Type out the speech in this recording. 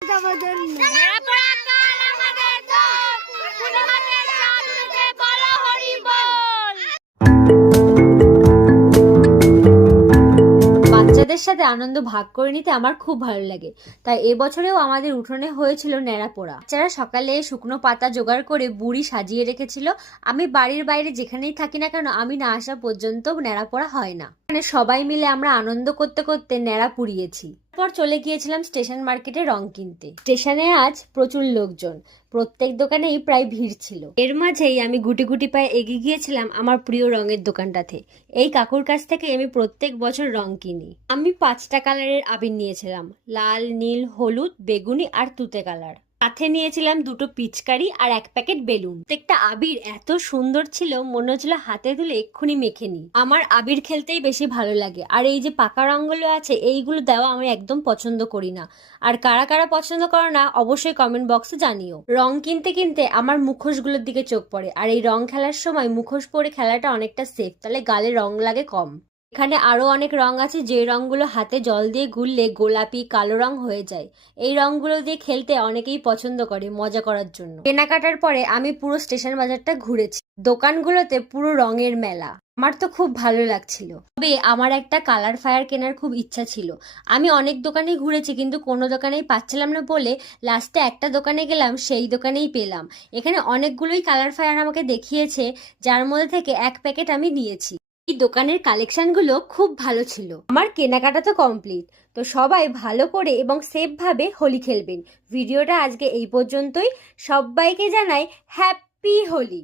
বাচ্চাদের সাথে আনন্দ ভাগ করে নিতে আমার খুব ভালো লাগে, তাই এবছরেও আমাদের উঠোনে হয়েছিল ন্যাড়া পোড়া। বাচ্চারা সকালে শুকনো পাতা জোগাড় করে বুড়ি সাজিয়ে রেখেছিল। আমি বাড়ির বাইরে যেখানেই থাকি না কেন, আমি না আসা পর্যন্ত ন্যাড়া পোড়া হয় না। মানে সবাই মিলে আমরা আনন্দ করতে করতে ন্যাড়া পুড়িয়েছি। তারপর চলে গিয়েছিলাম স্টেশন মার্কেটে রং কিনতে। স্টেশনে আজ প্রচুর লোকজন, প্রত্যেক দোকানেই প্রায় ভিড় ছিল। এর মাঝেই আমি গুটি গুটি পায়ে এগিয়ে গিয়েছিলাম আমার প্রিয় রঙের দোকানটাতে। এই কাকুর কাছ থেকে আমি প্রত্যেক বছর রং কিনি। আমি 5টা কালারের আবির নিয়েছিলাম, লাল, নীল, হলুদ, বেগুনি আর তুতে কালার। সাথে নিয়েছিলাম 2টো পিচকারি আর 1 প্যাকেট বেলুন। প্রত্যেকটা আবির এত সুন্দর ছিল, মনে হচ্ছিল হাতে তুলে এক্ষুনি মেখে নিই। আমার আবির খেলতেই বেশি ভালো লাগে, আর এই যে পাকা রঙগুলো আছে এইগুলো দেওয়া আমি একদম পছন্দ করি না। আর কারা কারা পছন্দ করো না অবশ্যই কমেন্ট বক্সে জানিও। রং কিনতে কিনতে আমার মুখোশগুলোর দিকে চোখ পড়ে, আর এই রং খেলার সময় মুখোশ পরে খেলাটা অনেকটা সেফ, তাহলে গালে রং লাগে কম। এখানে আরো অনেক রং আছে যে রংগুলো হাতে জল দিয়ে গুললে গোলাপি কালো রং হয়ে যায়। এই রংগুলো দিয়ে খেলতে অনেকেই পছন্দ করে মজা করার জন্য। কেনাকাটার পরে আমি পুরো স্টেশন বাজারটা ঘুরেছি। দোকানগুলোতে পুরো রঙের মেলা। আমার তো খুব ভালো লাগছিল। তবে আমার একটা কালার ফায়ার কেনার খুব ইচ্ছা ছিল। আমি অনেক দোকানেই ঘুরেছি কিন্তু কোনো দোকানেই পাচ্ছিলাম না বলে লাস্টে একটা দোকানে গেলাম, সেই দোকানেই পেলাম। এখানে অনেকগুলোই কালার ফায়ার আমাকে দেখিয়েছে, যার মধ্যে থেকে 1 প্যাকেট আমি নিয়েছি। এই দোকানের কালেকশনগুলো খুব ভালো ছিল। আমার কেনাকাটা তো কমপ্লিট। তো সবাই ভালো করে এবং সেফ ভাবে হোলি খেলবেন। ভিডিওটা আজকে এই পর্যন্তই। সবাইকে জানাই হ্যাপি হোলি।